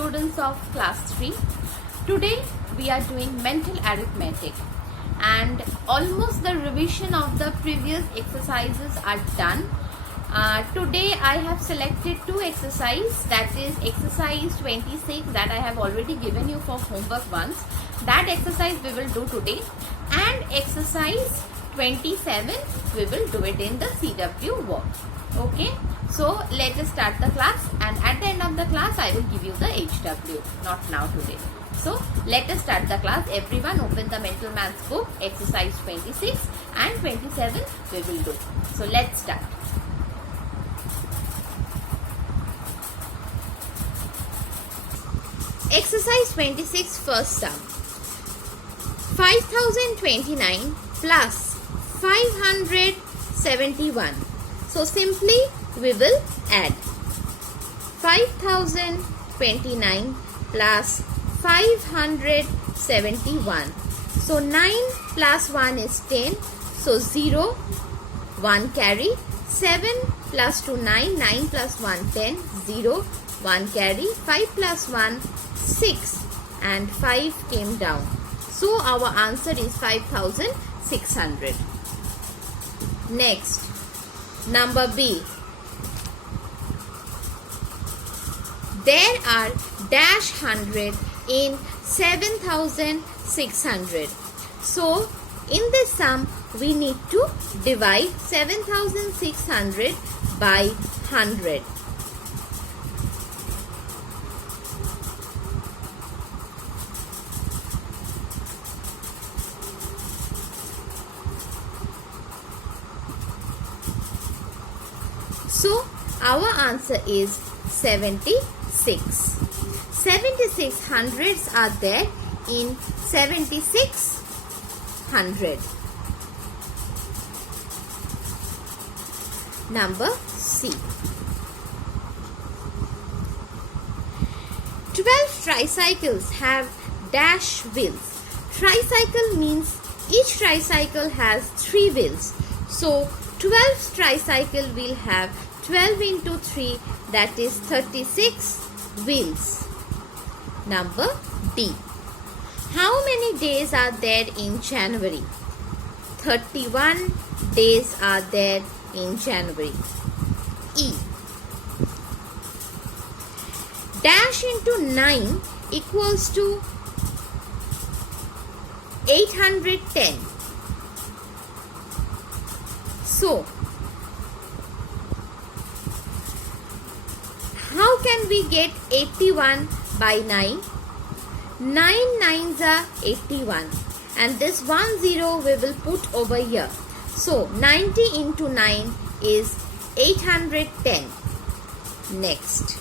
students of class 3. Today we are doing mental arithmetic and almost the revision of the previous exercises are done. Today I have selected two exercises, that is exercise 26 that I have already given you for homework once. That exercise we will do today, and exercise 27 we will do it in the CW work. Okay, so let us start the class, and at the end of the class I will give you the HW, not now today. So let us start the class. Everyone open the mental maths book, exercise 26 and 27 we will do. So let's start. Exercise 26, first sum. 5029 plus 571. So simply we will add 5029 plus 571. So 9 plus 1 is 10. So 0, 1 carry. 7 plus 2, 9. 9 plus 1, 10. 0, 1 carry. 5 plus 1, 6. And 5 came down. So our answer is 5600. Next, number B. There are dash 100 in 7600. So in this sum we need to divide 7600 by 100. So our answer is 76. 76 hundreds are there in 7600. Number C. 12 tricycles have dash wheels. Tricycle means each tricycle has 3 wheels. So 12 tricycle will have 12 into 3, that is 36 wheels. Number D. How many days are there in January? 31 days are there in January. E. Dash into 9 equals to 810. So, how can we get 81 by 9? 9 nines are 81, and this 10 we will put over here. So 90 into 9 is 810. Next,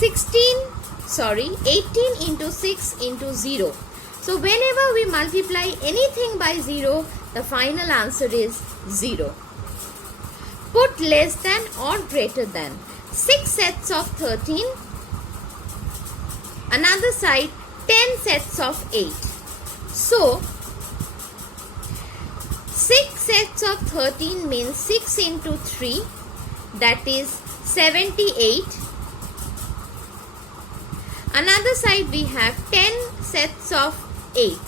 18 into 6 into 0. So whenever we multiply anything by 0, the final answer is 0. Put less than or greater than. 6 sets of 13. Another side 10 sets of 8. So 6 sets of 13 means 6 into 3, that is 78. Another side we have 10 sets of 8.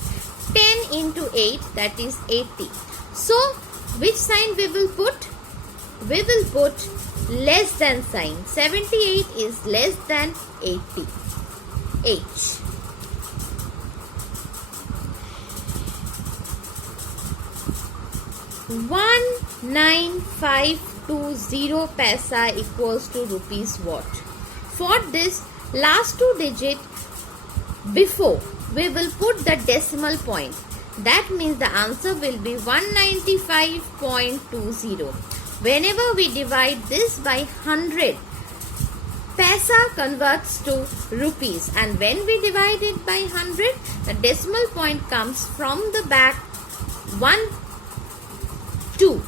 10 into 8, that is 80. So which sign we will put? We will put less than sign. 78 is less than 80. H. $19520 paisa equals to rupees what? For this last 2 digit before, we will put the decimal point. That means the answer will be 195.20. Whenever we divide this by 100, paisa converts to rupees, and when we divide it by 100, the decimal point comes from the back 1, 2.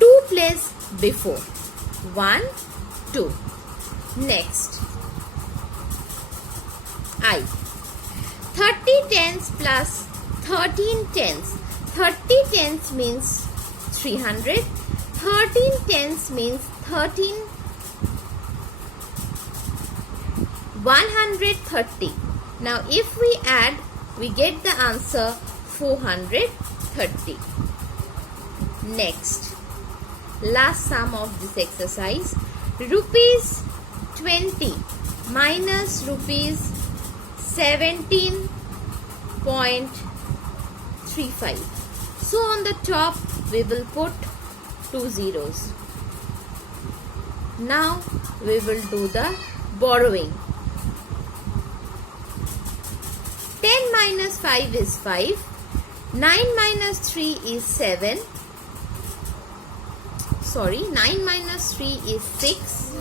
2 place before. 1, 2. Next, I. 30 tens plus 13 tens. 30 tens means 300. 13 tens means 13 130. Now if we add, we get the answer 430. Next, last sum of this exercise. Rupees 20 minus rupees 17.35. So on the top we will put 2 zeros. Now we will do the borrowing. 10 minus 5 is 5. 9 minus 3 is 7. 9 minus 3 is 6.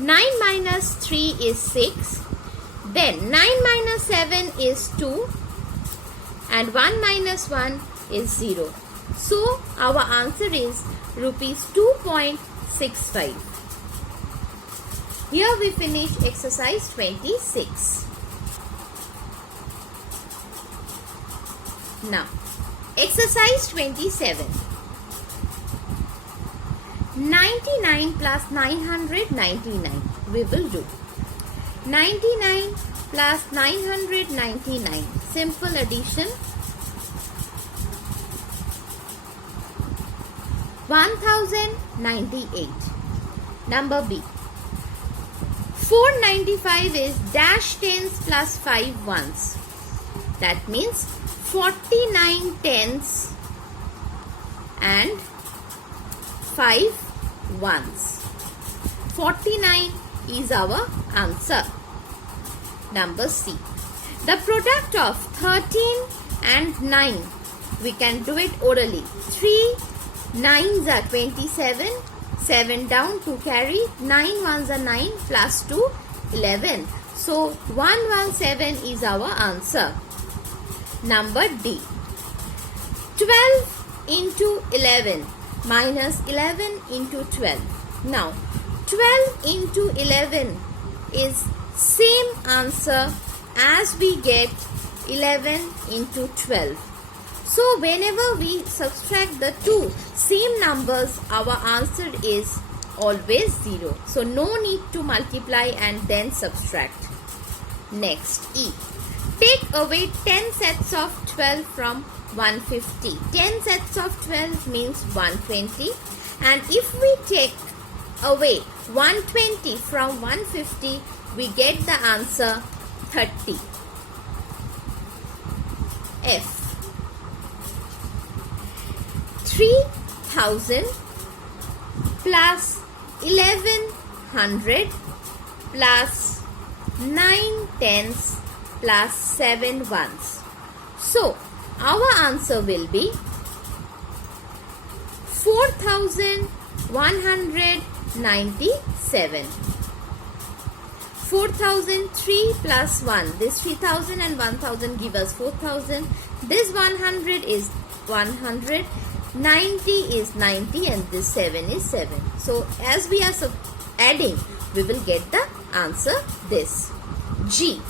9 minus 3 is 6. Then 9 minus 7 is 2. And 1 minus 1 is 0. So our answer is rupees 2.65. Here we finish exercise 26. Now, exercise 27. 99 plus 999. We will do 99 plus 999. Simple addition. 1098. Number B. 495 is dash tens plus 5 ones. That means 49 tens and 5 ones. 49 is our answer. Number C. The product of 13 and 9. We can do it orally. 3 9s are 27. 7 down, 2 carry. 9 ones are 9 plus 2, 11. So 117 is our answer. Number D. 12 into 11 minus 11 into 12. Now 12 into 11 is same answer as we get 11 into 12. So whenever we subtract the two same numbers, our answer is always 0. So no need to multiply and then subtract. Next, E. Take away 10 sets of 12 from 150. 10 sets of 12 means 120. And if we take away 120 from 150, we get the answer 30. F. 3000 plus 1100 plus 9 tens plus 7 ones. So our answer will be 4197. 4003 plus 1. This 3000 and 1000 give us 4000. This 100 is 100. 90 is 90 and this 7 is 7. So as we are adding, we will get the answer this. G.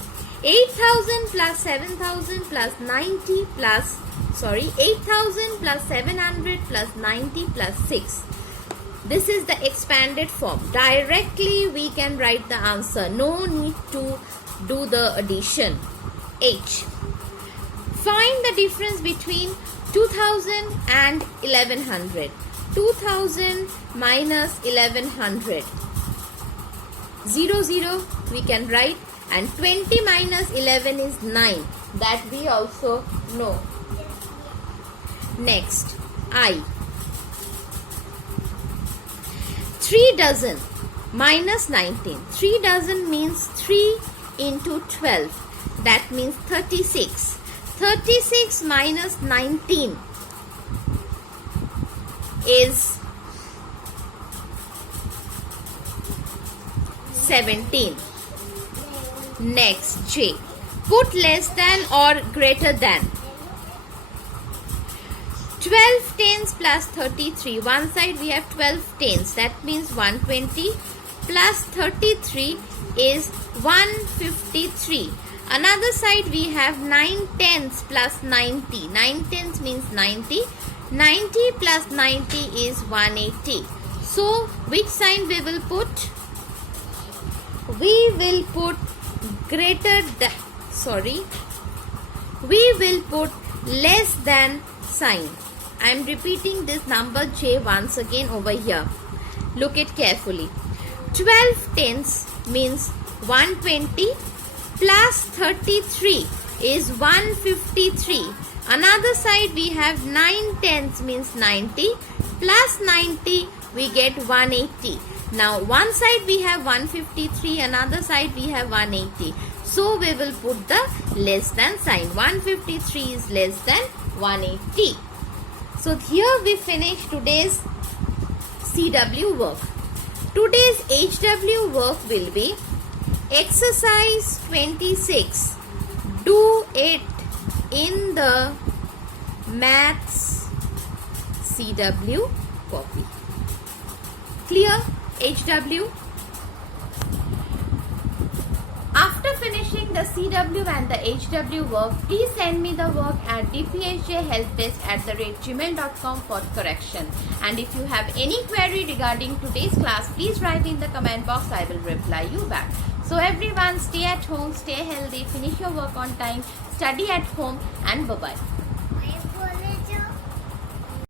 8000 plus 7000 plus 90 plus 8000 plus 700 plus 90 plus 6. This is the expanded form. Directly we can write the answer. No need to do the addition. H. Find the difference between 2000 and 1100. 2000 minus 1100. 0, 0 we can write, and 20 minus 11 is 9. That we also know. Next, I. 3 dozen minus 19. 3 dozen means 3 into 12. That means 36. 36 minus 19 is 17. Next, J. Put less than or greater than. 12 tens plus 33. One side we have 12 tens. That means 120 plus 33 is 153. Another side we have 9 tens plus 90. 9 tens means 90. 90 plus 90 is 180. So which sign we will put? we will put we will put less than sign. I am repeating this number J once again over here. Look it carefully. 12 tenths means 120 plus 33 is 153. Another side we have 9 tenths means 90 plus 90 we get 180. Now one side we have 153, another side we have 180. So we will put the less than sign. 153 is less than 180. So here we finish today's CW work. Today's HW work will be exercise 26. Do it in the maths CW copy. Clear? HW? After finishing the CW and the HW work, please send me the work at dphjhelpdesk@gmail.com for correction. And if you have any query regarding today's class, please write in the comment box. I will reply you back. So everyone, stay at home, stay healthy, finish your work on time, study at home, and bye-bye.